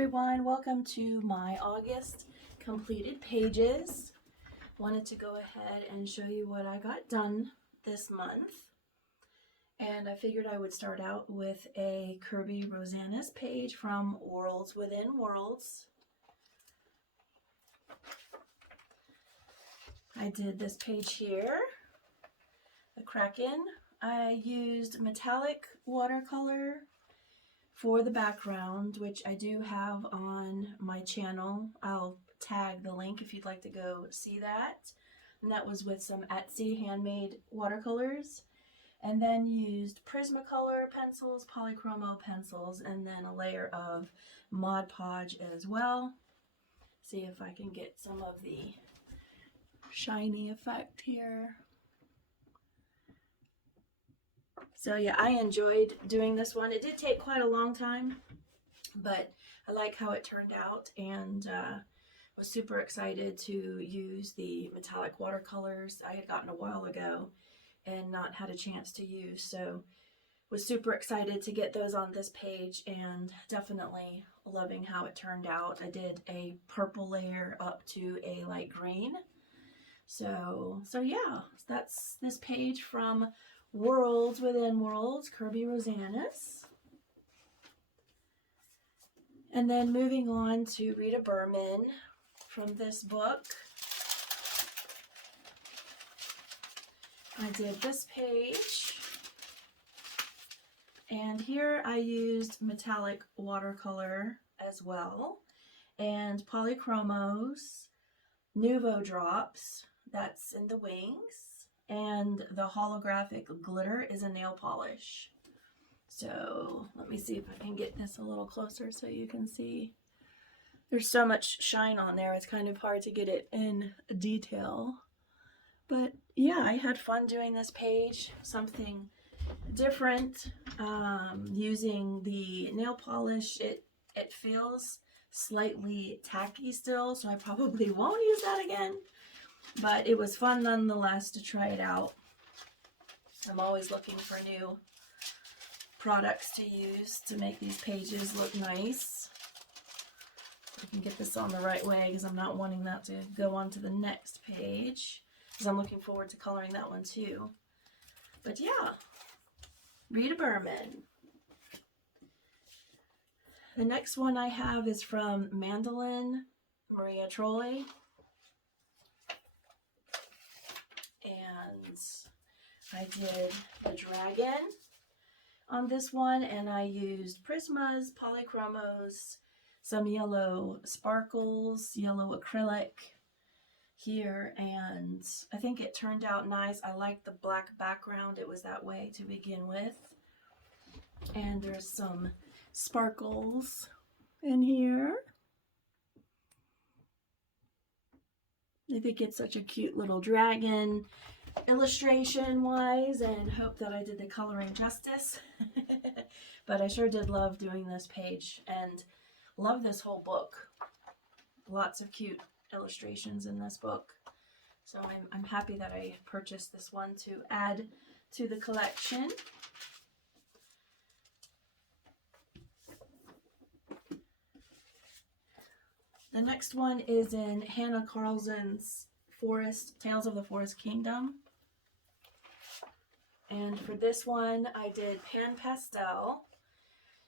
everyone, welcome to my August completed pages. Wanted to go ahead and show you what I got done this month. And I figured I would start out with a Kirby Rosanna's page from Worlds Within Worlds. I did this page here, the Kraken. I used metallic watercolor for the background, which I do have on my channel. I'll tag the link if you'd like to go see that. And that was with some Etsy handmade watercolors. And then used Prismacolor pencils, polychromo pencils, and then a layer of Mod Podge as well. See if I can get some of the shiny effect here. So yeah, I enjoyed doing this one. It did take quite a long time, but I like how it turned out, and was super excited to use the metallic watercolors I had gotten a while ago and not had a chance to use. So was super excited to get those on this page, and definitely loving how it turned out. I did a purple layer up to a light green. So yeah, that's this page from Worlds Within Worlds, Kirby Rosanna's. And then moving on to Rita Berman from this book. I did this page. And here I used metallic watercolor as well. And polychromos, Nuvo drops, that's in the wings. And the holographic glitter is a nail polish. So let me see if I can get this a little closer so you can see. There's so much shine on there, it's kind of hard to get it in detail. But yeah, I had fun doing this page, something different. Using the nail polish, it feels slightly tacky still, so I probably won't use that again. But it was fun nonetheless to try it out. I'm always looking for new products to use to make these pages look nice. I can get this on the right way because I'm not wanting that to go on to the next page, because I'm looking forward to coloring that one too. But yeah, Rita Berman. The next one I have is from Mandolin, Maria Trolley. And I did the dragon on this one, and I used Prismas, polychromos, some yellow sparkles, yellow acrylic here, and I think it turned out nice. I like the black background. It was that way to begin with. And there's some sparkles in here. I think it's such a cute little dragon illustration wise, and hope that I did the coloring justice. But I sure did love doing this page and love this whole book. Lots of cute illustrations in this book. So I'm happy that I purchased this one to add to the collection. The next one is in Hannah Carlson's Tales of the Forest Kingdom. And for this one, I did pan pastel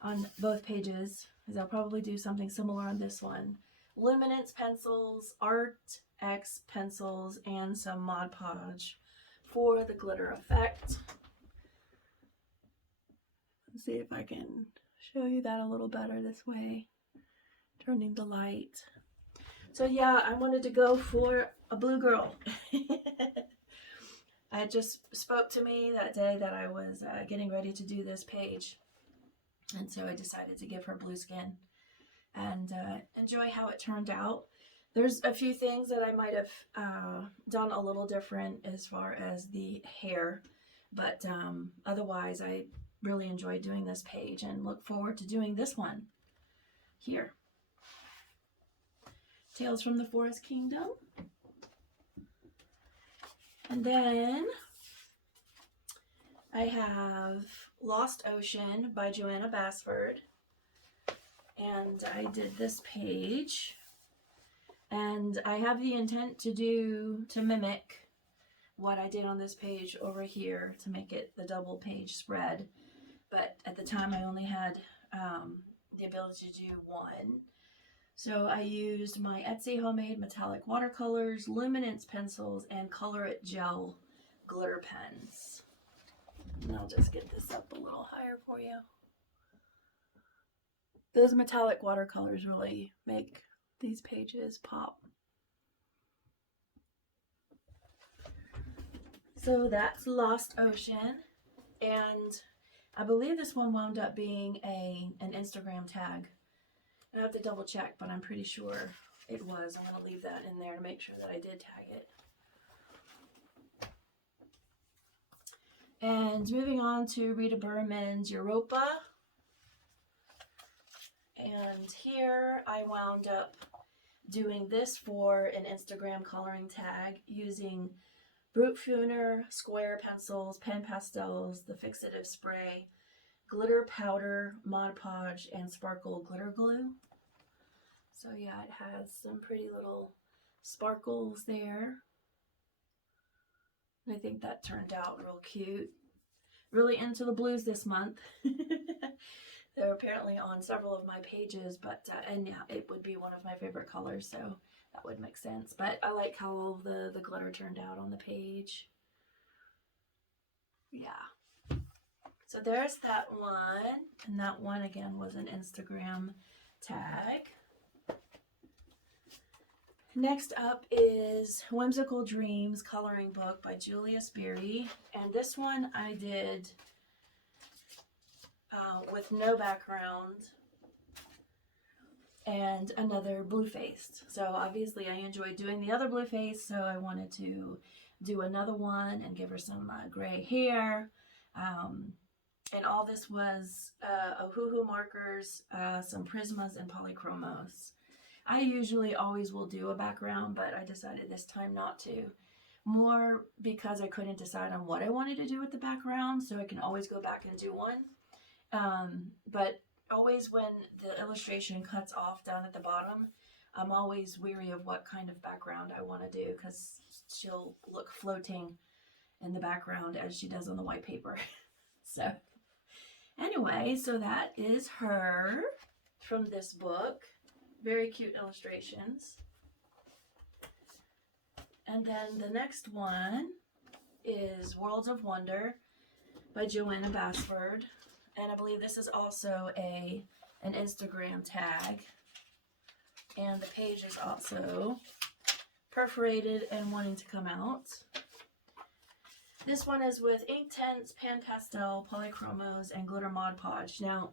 on both pages, because I'll probably do something similar on this one. Luminance pencils, Art X pencils, and some Mod Podge for the glitter effect. Let's see if I can show you that a little better this way. Turning the light. So yeah, I wanted to go for a blue girl. It just spoke to me that day that I was getting ready to do this page. And so I decided to give her blue skin and enjoy how it turned out. There's a few things that I might have done a little different as far as the hair. But otherwise, I really enjoyed doing this page and look forward to doing this one here. Tales from the Forest Kingdom. And then I have Lost Ocean by Joanna Basford. And I did this page, and I have the intent to mimic what I did on this page over here to make it the double page spread. But at the time I only had the ability to do one. So I used my Etsy homemade metallic watercolors, luminance pencils, and Color It gel glitter pens. And I'll just get this up a little higher for you. Those metallic watercolors really make these pages pop. So that's Lost Ocean, and I believe this one wound up being an Instagram tag. I have to double check, but I'm pretty sure it was. I'm going to leave that in there to make sure that I did tag it. And moving on to Rita Berman's Europa. And here I wound up doing this for an Instagram coloring tag using Brute Funer, square pencils, pen pastels, the fixative spray, glitter powder, Mod Podge, and sparkle glitter glue. So yeah, it has some pretty little sparkles there. I think that turned out real cute. Really into the blues this month. They're apparently on several of my pages, but and yeah, it would be one of my favorite colors, so that would make sense. But I like how all the glitter turned out on the page. Yeah. So there's that one, and that one again was an Instagram tag. Next up is Whimsical Dreams coloring book by Julius Beery, and this one I did with no background and another blue face. So obviously I enjoyed doing the other blue face, so I wanted to do another one and give her some gray hair. And all this was Ohuhu markers, some Prismas, and polychromos. I usually always will do a background, but I decided this time not to. More because I couldn't decide on what I wanted to do with the background, so I can always go back and do one. But always when the illustration cuts off down at the bottom, I'm always weary of what kind of background I want to do, because she'll look floating in the background as she does on the white paper. So anyway, so that is her from this book. Very cute illustrations. And then the next one is Worlds of Wonder by Joanna Basford. And I believe this is also an Instagram tag. And the page is also perforated and wanting to come out. This one is with Inktense, Pan Pastel, Polychromos, and Glitter Mod Podge. Now,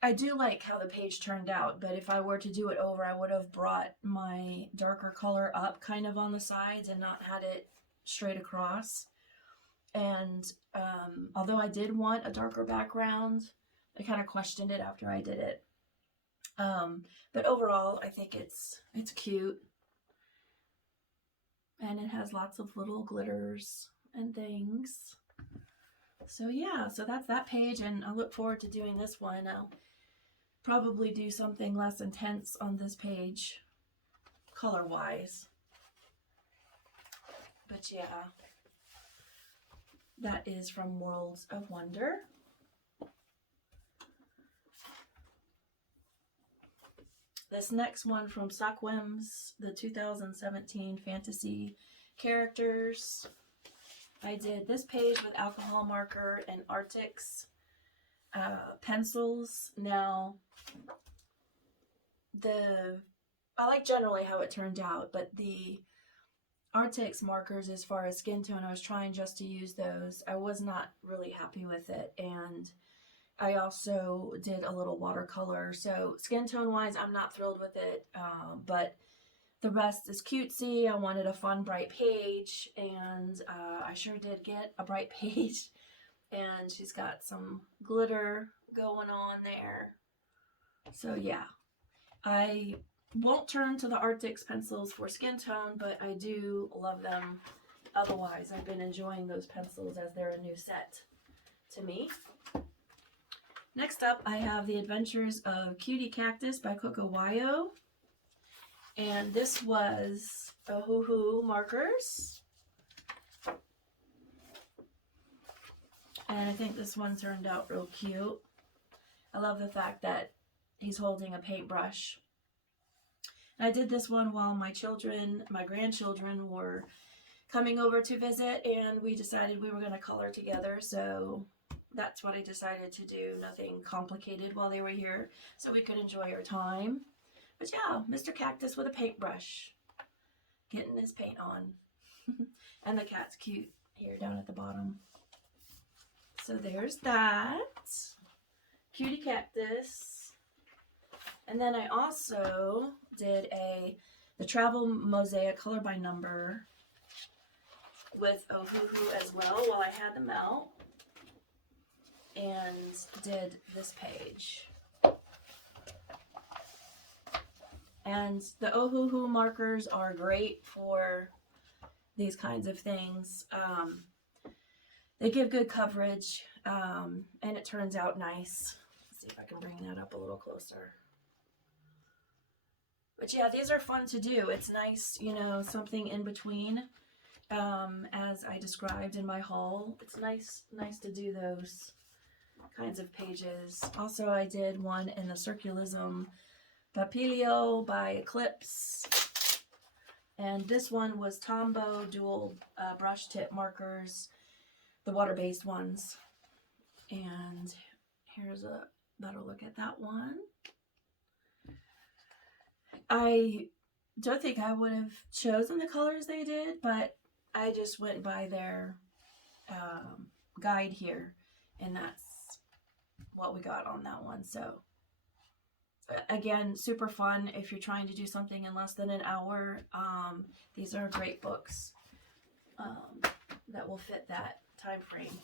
I do like how the page turned out, but if I were to do it over, I would have brought my darker color up kind of on the sides and not had it straight across. And although I did want a darker background, I kind of questioned it after I did it. But overall, I think it's cute. And it has lots of little glitters and things. So yeah, so that's that page, and I look forward to doing this one. I'll probably do something less intense on this page, color-wise. But yeah, that is from Worlds of Wonder. This next one from Succulent, the 2017 Fantasy Characters. I did this page with alcohol marker and Arctics pencils. Now, I like generally how it turned out, but the Arctics markers, as far as skin tone, I was trying just to use those. I was not really happy with it, and I also did a little watercolor. So skin tone wise, I'm not thrilled with it, but the rest is cutesy. I wanted a fun, bright page, and I sure did get a bright page. And she's got some glitter going on there. So yeah, I won't turn to the Arctics pencils for skin tone, but I do love them otherwise. I've been enjoying those pencils as they're a new set to me. Next up, I have The Adventures of Cutie Cactus by Coco. And this was Ohuhu markers. And I think this one turned out real cute. I love the fact that he's holding a paintbrush. And I did this one while my grandchildren were coming over to visit, and we decided we were going to color together. So that's what I decided to do. Nothing complicated while they were here, so we could enjoy our time. But yeah, Mr. Cactus with a paintbrush, getting his paint on. And the cat's cute here down at the bottom. So there's that. Cutie Cactus. And then I also did the Travel Mosaic color by number with Ohuhu as well while I had them out. And did this page. And the Ohuhu markers are great for these kinds of things. They give good coverage, and it turns out nice. Let's see if I can bring that up a little closer. But yeah, these are fun to do. It's nice, you know, something in between, as I described in my haul. It's nice to do those kinds of pages. Also, I did one in the Circularism Papillon by Eclipse. And this one was Tombow dual brush tip markers, the water-based ones. And here's a better look at that one. I don't think I would have chosen the colors they did, but I just went by their guide here, and that's what we got on that one. So again, super fun if you're trying to do something in less than an hour. These are great books that will fit that time frame.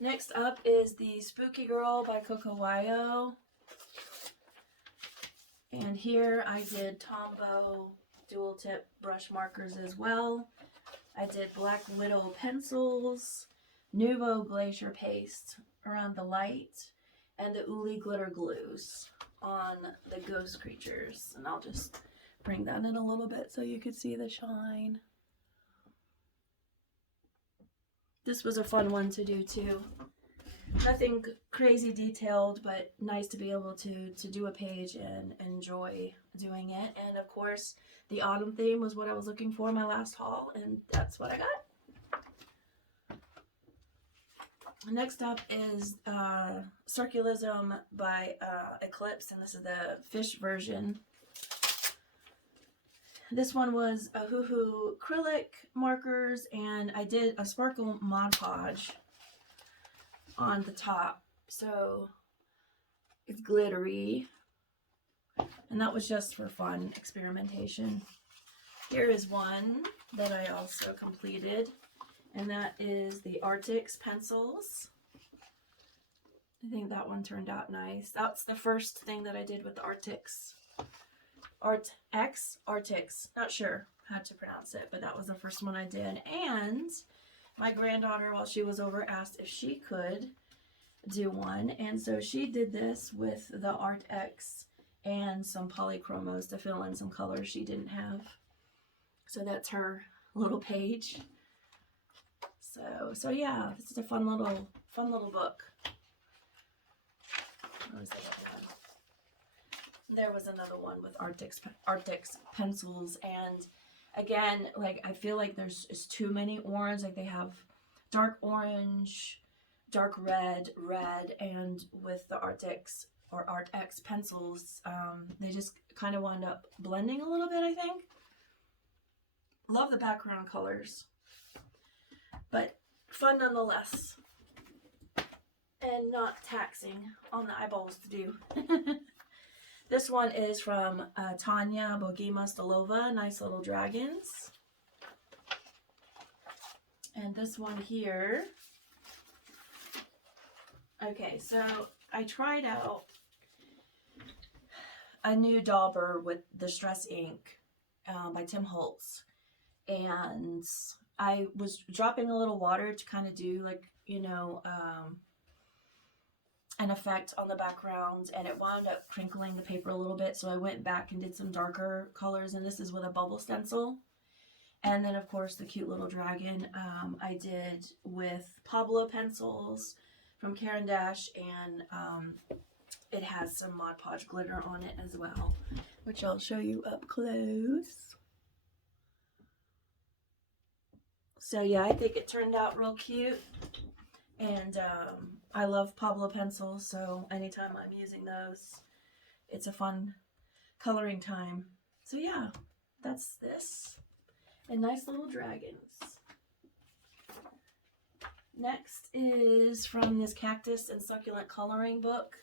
Next up is the Spooky Girl by Coco. And here I did Tombow dual tip brush markers as well. I did Black Widow pencils, Nouveau Glacier paste around the light, and the Uli glitter glues on the ghost creatures. And I'll just bring that in a little bit so you could see the shine. This was a fun one to do too. Nothing crazy detailed, but nice to be able to do a page and enjoy doing it. And of course, the autumn theme was what I was looking for in my last haul, and that's what I got. Next up is Circulism by Eclipse, and this is the fish version. This one was Ohuhu acrylic markers, and I did a sparkle Mod Podge on the top, so it's glittery, and that was just for fun experimentation. Here is one that I also completed, and that is the Arctics pencils. I think that one turned out nice. That's the first thing that I did with the Arctics. Arctics, not sure how to pronounce it, but that was the first one I did. And my granddaughter, while she was over, asked if she could do one, and so she did this with the Art X and some polychromos to fill in some colors she didn't have. So that's her little page. So yeah, this is a fun little book. What was the other one? There was another one with Arctics pencils, and again, like, I feel like there's just too many orange. Like, they have dark orange, dark red, and with the Arctics or Art X pencils, they just kind of wound up blending a little bit, I think. Love the background colors, but fun nonetheless, and not taxing on the eyeballs to do. This one is from Tanya Bogima Stolova, Nice Little Dragons. And this one here, okay, so I tried out a new dauber with Distress ink by Tim Holtz, and I was dropping a little water to kind of do, like, you know, an effect on the background, and it wound up crinkling the paper a little bit, so I went back and did some darker colors, and this is with a bubble stencil. And then of course the cute little dragon I did with Pablo pencils from Caran d'Ache, and it has some Mod Podge glitter on it as well, which I'll show you up close. So yeah, I think it turned out real cute. And I love Pablo pencils, so anytime I'm using those, it's a fun coloring time. So yeah, that's this. And nice little dragons. Next is from this Cactus and Succulent coloring book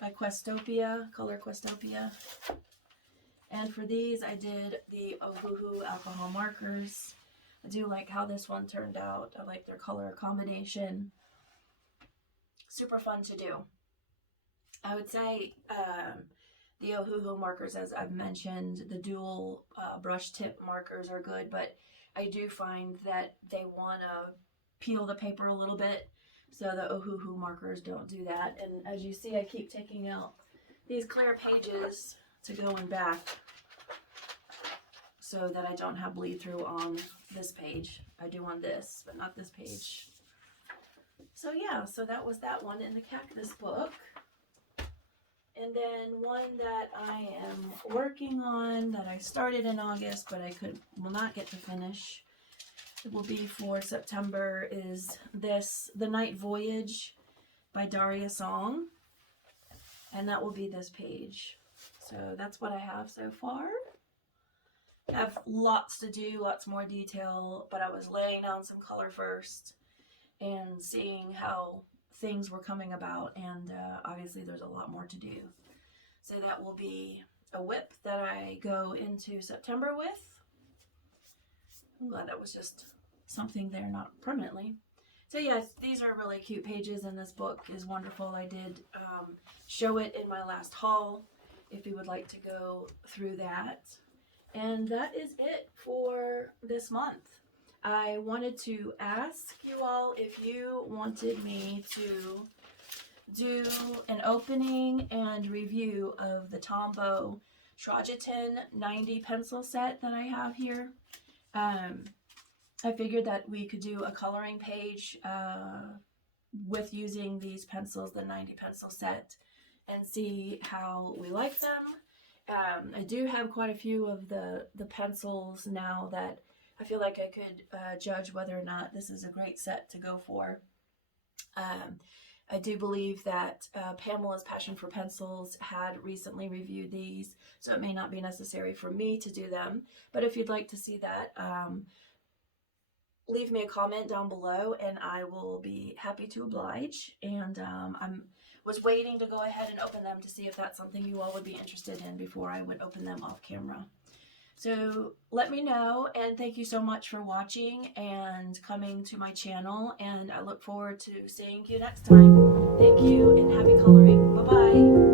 by Questopia, Color Questopia. And for these, I did the Ohuhu alcohol markers. I do like how this one turned out. I like their color combination. Super fun to do. I would say the Ohuhu markers, as I've mentioned, the dual brush tip markers are good, but I do find that they want to peel the paper a little bit, so the Ohuhu markers don't do that. And as you see, I keep taking out these clear pages to go in back, so that I don't have bleed through on this page. I do on this, but not this page. So yeah, so that was that one in the Cactus book. And then one that I am working on that I started in August, but I will not get to finish. It will be for September, is this, The Night Voyage by Daria Song. And that will be this page. So that's what I have so far. I have lots to do, lots more detail, but I was laying down some color first and seeing how things were coming about, and obviously there's a lot more to do. So that will be a whip that I go into September with. I'm glad that was just something there, not permanently. So yes, these are really cute pages, and this book is wonderful. I did show it in my last haul, if you would like to go through that. And that is it for this month. I wanted to ask you all if you wanted me to do an opening and review of the Tombow Trolley 90 pencil set that I have here. I figured that we could do a coloring page with using these pencils, the 90 pencil set, and see how we like them. I do have quite a few of the pencils now that I feel like I could judge whether or not this is a great set to go for. I do believe that Pamela's Passion for Pencils had recently reviewed these, so it may not be necessary for me to do them. But if you'd like to see that, leave me a comment down below and I will be happy to oblige. And was waiting to go ahead and open them to see if that's something you all would be interested in before I would open them off camera. So let me know, and thank you so much for watching and coming to my channel, and I look forward to seeing you next time. Thank you and happy coloring. Bye-bye.